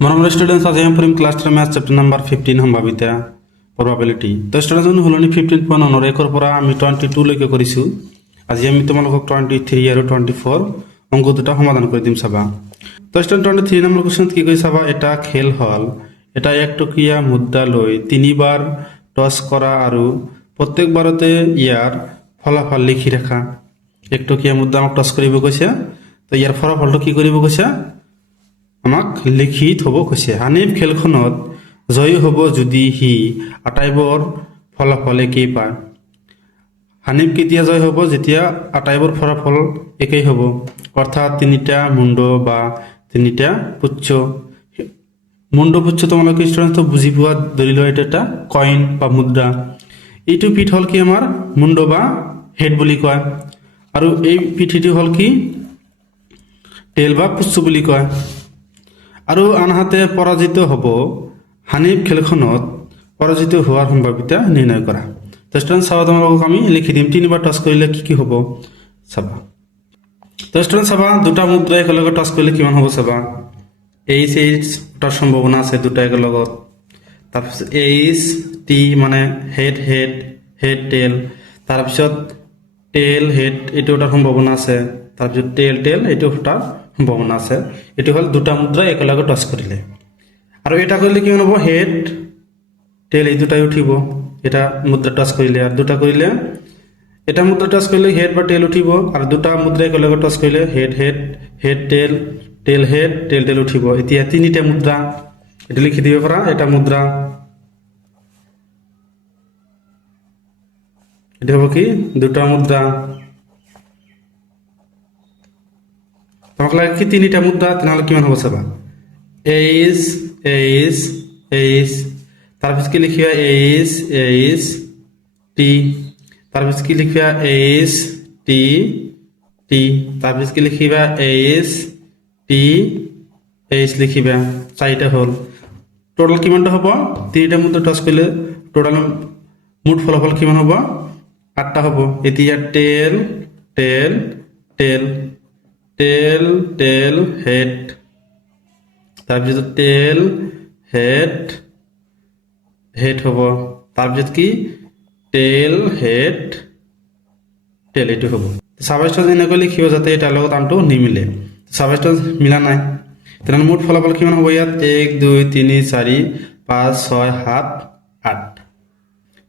Morning students, आज हम पढ़ेंगे क्लास 10 मैथ्स चैप्टर नंबर 15 हम भाबिता probability तो स्टुडेंट्स नु हलोनी 15 পন অনৰ একৰ পৰা আমি 22 লৈকে কৰিছো আজি আমি তোমালোকক 23 আৰু 24 অংক দুটা সমাধান কৰি দিম চাবা তো স্টুডেন্ট 23 নম্বৰ কোৱেশ্চন কি কৈছে চাবা এটা খেল হল এটা এক টকীয়া মুদ্ৰা লৈ তিনিবাৰ টস কৰা আৰু প্ৰত্যেকবাৰতে ইয়াৰ ফলাফল লিখি ৰাখা এক টকীয়া মুদ্ৰা আমাক টস কৰিব কৈছে তো ইয়াৰ ফলাফলটো কি কৰিব কৈছে আমাক লিখি থব কৈছে হানিফ খেলখনত জয় হ'ব যদি হি আটাইবোৰ ফলাফল একেই পায় হানিফ কেতিয়া জয় হ'ব যেতিয়া আটাইবোৰ ফলাফল একেই হ'ব অৰ্থাৎ তিনিটা মুণ্ড বা তিনিটা পুচ্ছ মুণ্ড পুচ্ছ তোমালোকে স্টুডেন্টস বুজি পোৱা দলিল এটা কইন বা মুদ্ৰা এইটো পিঠ হল কি আমাৰ মুণ্ড বা হেড বুলি কয় আৰু এই পিঠিটো হল কি টেল বা পুচ্ছ বুলি কয় আৰু আনহাতে পৰাজিত হ'ব হানিফ খেলখনত পৰাজিত হোৱাৰ সম্ভাৱিতা নিৰ্ণয় কৰা তো স্টুডেন্টস চাবা তোমালোকক আমি লিখি দিম তিনিবাৰ টস কৰিলে কি কি হ'ব চাবা তো স্টুডেন্টস চাবা দুটা মুদ্ৰা একেলগে টস কৰিলে কিমান হ'ব চাবা এইচ তাৰ সম্ভাৱনা আছে দুটা একেলগে তাৰপিছত এইচ টি মানে হেড হেড হেড টেল তাৰপিছত টেল হেড এইটো এটা সম্ভাৱনা আছে তাৰপিছত টেল টেল এইটো এটা সম্ভাৱনা আছে এটো হল দুটা মুদ্ৰা একেলগে টস কৰিলে আৰু এটা কৰিলে কি হ'ব হেড টেল এই দুটাই উঠিব এটা মুদ্ৰা টস কৰিলে আৰু দুটা কৰিলে এটা মুদ্ৰা টস কৰিলে হেড বা টেল উঠিব আৰু দুটা মুদ্ৰা একেলগে টস কৰিলে হেড হেড হেড টেল টেল হেড টেল টেল উঠিব এতিয়া তিনিটা মুদ্ৰা এটা লিখি দিব পাৰা এটা মুদ্ৰা এটা হ'ব কি দুটা মুদ্ৰা তোমাক লাগে কি তিনিটা মুদ্ৰা তেনেহলে কিমান হ'ব চাবা এইচ এইচ এইচ তাৰপিছত কি লিখিবা এইচ এইচ টি তাৰপিছত কি লিখিবা এইচ টি টি তাৰপিছত কি লিখিবা এইচ টি এইচ লিখিবা চাৰিটা হ'ল টোটাল কিমানটা হ'ব তিনিটা মুদ্ৰা টস কৰিলে টোটাল মুঠ ফলাফল কিমান হ'ব 8টা হ'ব এতিয়া টেল টেল টেল টেল টেল হেড তাৰপিছত টেল হেড হেড হ'ব তাৰপিছত কি টেল হেড টেল এইটো হ'ব সাবস্টেন্স এনেকৈ লিখিব যাতে এটাৰ লগত আনটো নিমিলে সাবস্টেন্স মিলা নাই তেনে মুঠ ফলাফল কিমান হ'ব ইয়াত 1 2 3 4 5 6 7 8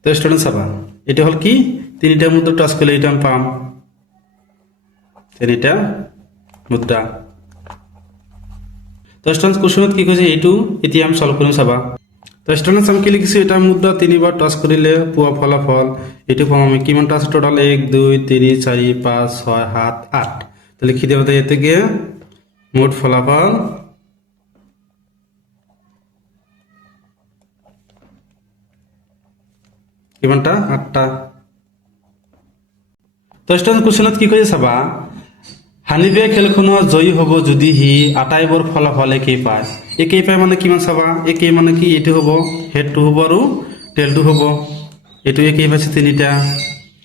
তো স্টুডেন্ট চাবা এটা হল কি তিনিটা মুদ্রা টস কৰিলে এটা পাম তিনিটা মুদ্ৰা তো স্টুডেন্টস কোশ্চনত কি কৈছে এইটো এতিয়া আমি সলভ কৰিম চাবা তো স্টুডেন্টস আমি কি লিখিছো এটা মুদ্ৰা তিনিবাৰ টস কৰিলে পোৱা ফলাফল এইটো পাম আমি কিমানটা আছে টোটাল 1 2 3 4 5 6 7 8 তো লিখি দেব এতে গিয়ে মোট ফলাফল কিমানটা 8টা তো স্টুডেন্টস কোশ্চনত কি কৈছে চাবা হানিফে খেলখনত জয়ী হ'ব যদি হি আটাইবোৰ ফলাফল একেই পায় একেই পায় মানে কিমান চাবা একেই মানে কি এইটো হ'ব হেডটো হ'ব আৰু টেলটো হ'ব এইটো একেই পাইছে তিনিটা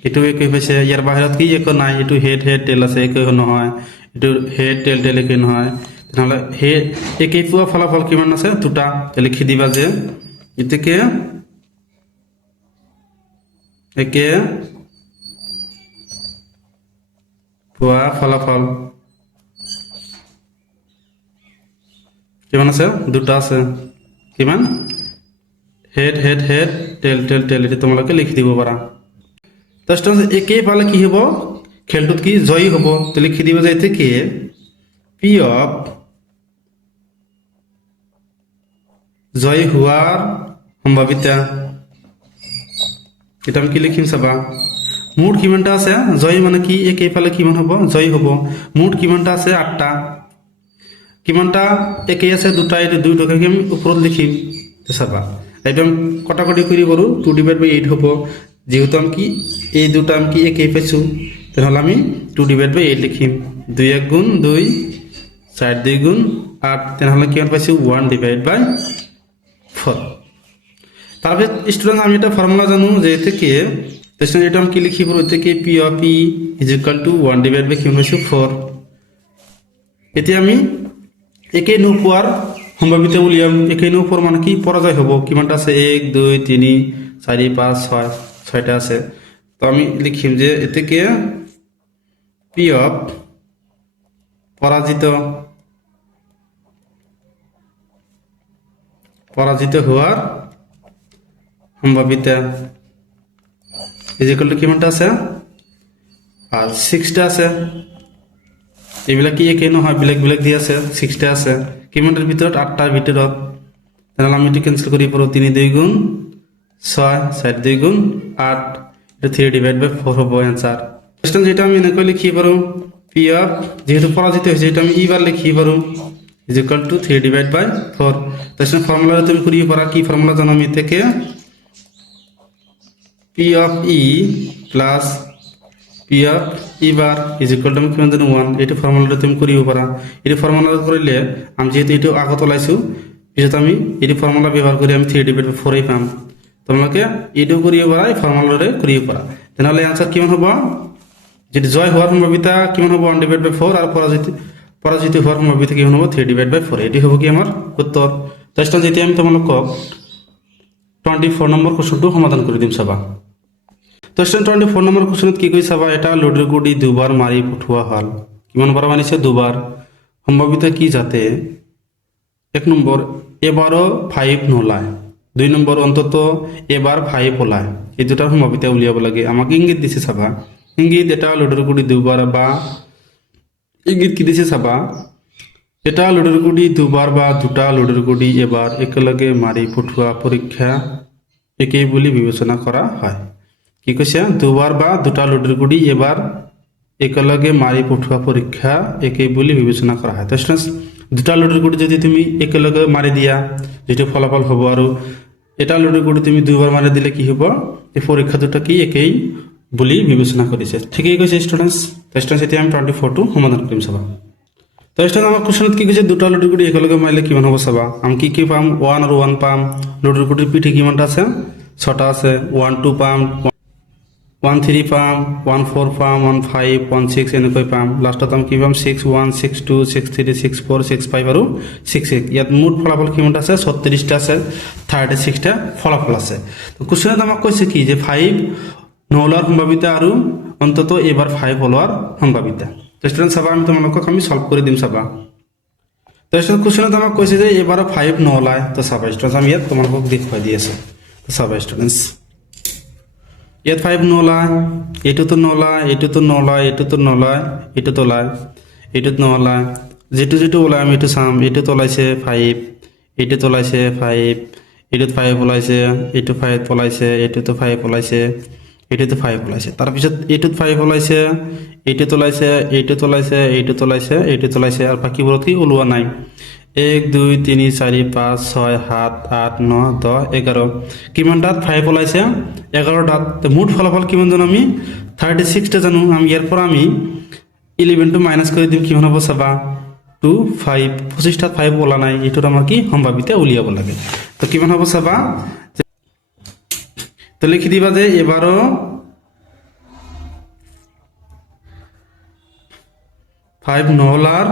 এইটো একেই পাইছে ইয়াৰ বাহিৰত কি একো নাই এইটো হেড হেড টেল আছে একেই নহয় এইটো হেড টেল টেল একেই নহয় তেনেহ'লে হেড একেই পোৱা ফলাফল কিমান আছে দুটা লিখি দিবা যে এতেকে একে পোৱা ফলাফল কিমান আছে দুটা আছে কিমান হেড হেড হেড টেল টেল টেল এটা তোমালোকে লিখি দিব পাৰা তো স্টুডেন্টস একে পালে কি হ'ব খেলটোত কি জয়ী হ'ব তো লিখি দিব যে এতে পি অফ জয়ী হোৱাৰ সম্ভাৱিতা এটা আমি কি লিখিম চাবা মুঠ কিমানটা আছে জয় মানে কি একে পালে কিমান হ'ব জয় হ'ব মুঠ কিমানটা আছে 8টা কিমানটা একে আছে দুটা এই দুইটাকে আমি ওপৰত লিখিম চাবা একদম কটাকটি কৰি কৰো 2/8 হ'ব যেহেতু আমি কি এই দুটা আমি কি একে পাইছো তাহলে আমি 2/8 লিখিম 2 1 গুণ 2 4 2 গুণ 8 তাহলে কিমান পাইছো 1/4 তারপরে স্টুডেন্ট আমি এটা ফর্মুলা জানো যে থেকে স্টুডেন্ট এটা আমি কি লিখিব থেকে P of P is equal to 1/4 এতিয়া আমি একে নোপোৱাৰ সম্ভাৱিতা উলিয়াম একেইনো ওপৰ মানে কি পৰাজয় হ'ব কিমানটা আছে 1 2 3 4 5 6 ছয়টা আছে তো আমি লিখিম যে এটাকে পি অফ পরাজিত হওয়ার সম্ভাৱিতা ইজিক্যাল টু কিমানটা আছে আর 6টা আছে এইবিলাক কি একে নহয় বেলেগ বেলেগ দি আছে 6টা আছে কিমানটার ভিতৰত 8টাৰ ভিতৰত তাহলে আমি এটি ক্যান্সেল করি পড়ো 3 2 গুণ 6 4 2 গুণ 8 এটা 3 ডিভাইড বাই 4 হবে आंसर কোশ্চেন যেটা আমি এনেকৈ লিখি পারো পি অফ যেহেতু পরাজিত হয়েছে এটা আমি বার লিখি পারো is equal to 3 divided by 4 তাহলে ফর্মুলা তুমি করিয়ে পারা কি ফর্মুলা জানো আমি থেকে p of e plus p of e bar is equal to আমি কিমান জানো 1 এটা ফর্মুলাটা তুমি করিয়ে পারা এই ফর্মুলা করলে আমি যেহেতু এটা আগত লাইছো পিছত আমি এই ফর্মুলা ব্যবহার করে আমি 3 divided by 4 এই পাম তোমাকে এটাও করিয়ে পারা এই ফর্মুলারে করিয়ে পারা তাহলে आंसर কেমন হবে যেটা জয় হওয়ার সম্ভাবনা কেমন হবে 1 divided by 4 আর পরাজিত হওয়ার সম্ভাবনা কেমন হবে 3 divided by 4 এটি হবে কি আমার উত্তর তাহলে যেটি আমি তোমালোকক 24 নম্বৰ কোশ্চেনটো সমাধান কৰি দিম চাবা তো 24 নম্বৰ কোশ্চেনত কি কই চাবা এটা লডৰ গুডি দুবাৰ মাৰি পঠোৱা হল কিমান বাৰ মানিছে দুবাৰ সম্ভাৱিতা কি যাতে এক নম্বৰ এবাৰও 5 নোলায় দুই নম্বৰ অন্তত এবাৰ 5 ওলায় এই দুটাৰ সম্ভাৱিতা উলিয়াব লাগে আমাক ইংগিত দিছে চাবা ইংগিত এটা লডৰ গুডি দুবাৰ বা ইংগিত কি দিছে চাবা এটা লডৰ গুডি দুবাৰ বা দুটা লডৰ গুডি এবাৰ একেলগে মাৰি পঠোৱা পৰীক্ষা একেই বুলি বিবেচনা কৰা হয় কি কৈছে দুবাৰ বা দুটা লডৰ গুডি এবাৰ একেলগে মাৰি পঠোৱা পৰীক্ষা একেই বুলি বিবেচনা কৰা হয় তো দুটা লডৰ গুডি যদি তুমি একেলগে মাৰি দিয়া যেটো ফলাফল হ'ব আৰু এটা লডৰ গুডি তুমি দুবাৰ মাৰি দিলে কি হ'ব এই পৰীক্ষা দুটা কি একেই বুলি বিবেচনা কৰিছে ঠিকই কৈছে স্টুডেন্টস তো এতিয়া আমি 24 টো সমাধান কৰিম চাবা তো স্টুডেন্ট আমাৰ কোশ্চেনত কি কৈছে দুটা লডৰ গুডি একেলগে মাৰিলে কিমান হ'ব চাবা আমি কি পাম 1 আৰু 1 পাম লডৰ গুডিৰ পিঠে কিমানটা আছে 6টা আছে 1 2 পাম 1 3 পাম 1 4 পাম 1 5 1 6 এনেকৈ পাম লাষ্টত আমি কি পাম 6 1 6 2 6 3 6 4 6 5 আৰু 6 1 ইয়াত মুঠ ফলাফল কিমানটা আছে 36টা আছে 36টা ফলাফল আছে তো কোশ্চেনত আমাক কৈছে কি যে 5 নোলার সম্ভাৱিতা আৰু অন্তত এবাৰ 5 হলোৱাৰ সম্ভাৱিতা তো স্টুডেন্ট চাবা আমি তোমালোকক আমি সলভ কৰি দিম চাবা তো স্টুডেন্ট কোশ্চেনত আমাক কৈছে যে এবাৰ 5 নোলায় তো চাবা স্টুডেন্ট আমি ইয়াত তোমালোকক দেখুৱাই দি আছে তো চাবা স্টুডেন্টস ইয়াত 5 নোলায় এটো তো নোলায় এটো তো নোলায় এটো তো নোলায় এটো তো ওলায় এটো তো নোলায় যেটো ওলায় আমি এটো চাম এটো তো ওলাইছে 5 এটো তো ওলাইছে 5 এটো 5 ওলাইছে এটো 5 ওলাইছে এটো তো 5 ওলাইছে এটো তো 5 ওলাইছে তার পিছত এটো 5 ওলাইছে এটো তো ওলাইছে এটো তো ওলাইছে এটো তো ওলাইছে এটো তো ওলাইছে আর বাকিবোৰ কি ওলোৱা নাই 1 2 3 4 5 6 7 8 9 10 11 কিমানটাত 5 ওলাইছে 11টাত তো মোট ফলাফল কিমান জানো আমি 36টা জানো আমি ইয়াৰ পৰা আমি 11 টো মাইনাস কৰি দিম কিমান হ'ব চাবা 2 5 25টাত 5 ওলা নাই এটোৰ আমাৰ কি সম্ভাৱিতা উলিয়াব লাগে তো কিমান হ'ব চাবা তো লিখি দিবা যে এবারও 5 নোলার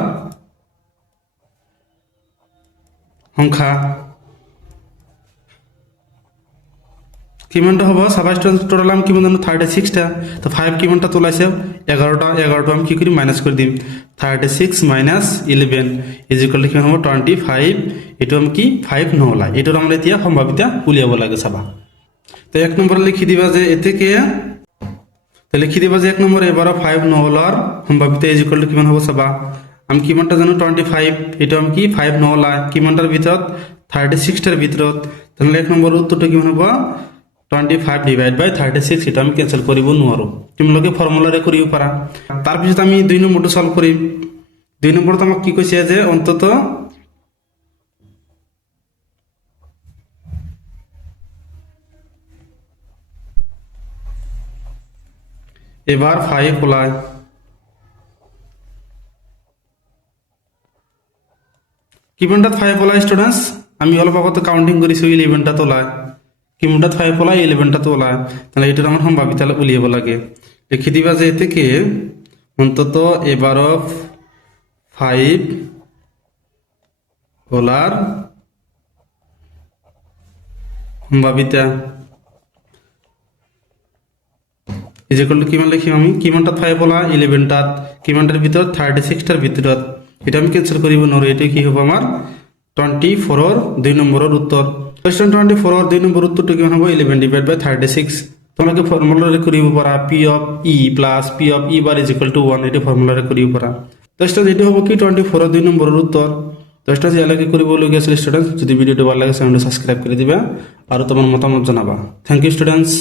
সংখ্যা কিমানটা হবে সাবা স্টুডেন্ট টোটাল আমি কিমান জানো 36টা তো 5 কিমানটা তোলাইছে 11টা আমি কি করি মাইনাস করে দিম 36 মাইনাস 11 ইজ ইকুয়াল টু কিমান হ'ব 25 এটো আমি কি 5 নোলায় এটোৰ আমৰা এতিয়া সম্ভাৱিতা উলিয়াব লাগে চাবা তো এক নম্বরে লিখি দিবা যে এতেকে তো লিখি দিবা যে এক নম্বরে এবারও 5 নোলার সম্ভাৱিতা ইজ ইকুয়াল টু কিমান হ'ব চাবা আমি কিমানটা জানো 25 এটা আমি কি 5 নোলায় কিমানটার ভিতৰত 36টাৰ ভিতৰত তাহলে এক নম্বর উত্তরটা কিমান হ'ব 25 ডিভাইড বাই 36 এটা আমি ক্যান্সেল কৰিব নোৱাৰো তোমালোকে ফৰ্মুলাৰে কৰিব পাৰা তাৰ পিছত আমি 2 নম্বৰটো সলভ কৰিম 2 নম্বৰত আমাক কি কৈছে যে অন্তত এবার 5 ওলায় কিমানটা 5 ওলায় স্টুডেন্টস আমি অলপ আগত কাউন্টিং কৰিছো 11টা ওলায় কিমানটা 5 ওলায় 11টা ওলায় তাহলে এটাৰ আমাৰ সম্ভাৱিতা উলিয়াব লাগে লিখি দিবা যে থেকে অন্তত এবাৰও 5 ওলাৰ সম্ভাৱিতা ইজ ইকুয়াল টু কিমান লিখিম আমি কিমানটাত 5 বলা 11টাত কিমানটাৰ ভিতৰত 36টাৰ ভিতৰত এটা আমি কেনসেল কৰিব নোৱাৰো এটো কি হ'ব আমাৰ 24 ৰ 2 নম্বৰৰ উত্তৰ কোৱেশ্চন 24 ৰ 2 নম্বৰ উত্তৰটো কিমান হ'ব 11 ডিভাইড বাই 36 তোমালোকে ফৰ্মুলাৰে কৰিব পাৰা p of e plus p of e bar is equal to 1 এটো ফৰ্মুলাৰে কৰিব পাৰা তো স্টুডেন্ট এটো হ'ব কি 24 ৰ 2 নম্বৰৰ উত্তৰ তো স্টুডেন্ট ইয়ালৈকে কৰিবলগীয়া আছিল স্টুডেন্ট যদি ভিডিওটো ভাল লাগে চ্যানেলটো সাবস্ক্ৰাইব কৰি দিবা আৰু তোমাৰ মতামত জনাবা থ্যাংক ইউ স্টুডেন্টস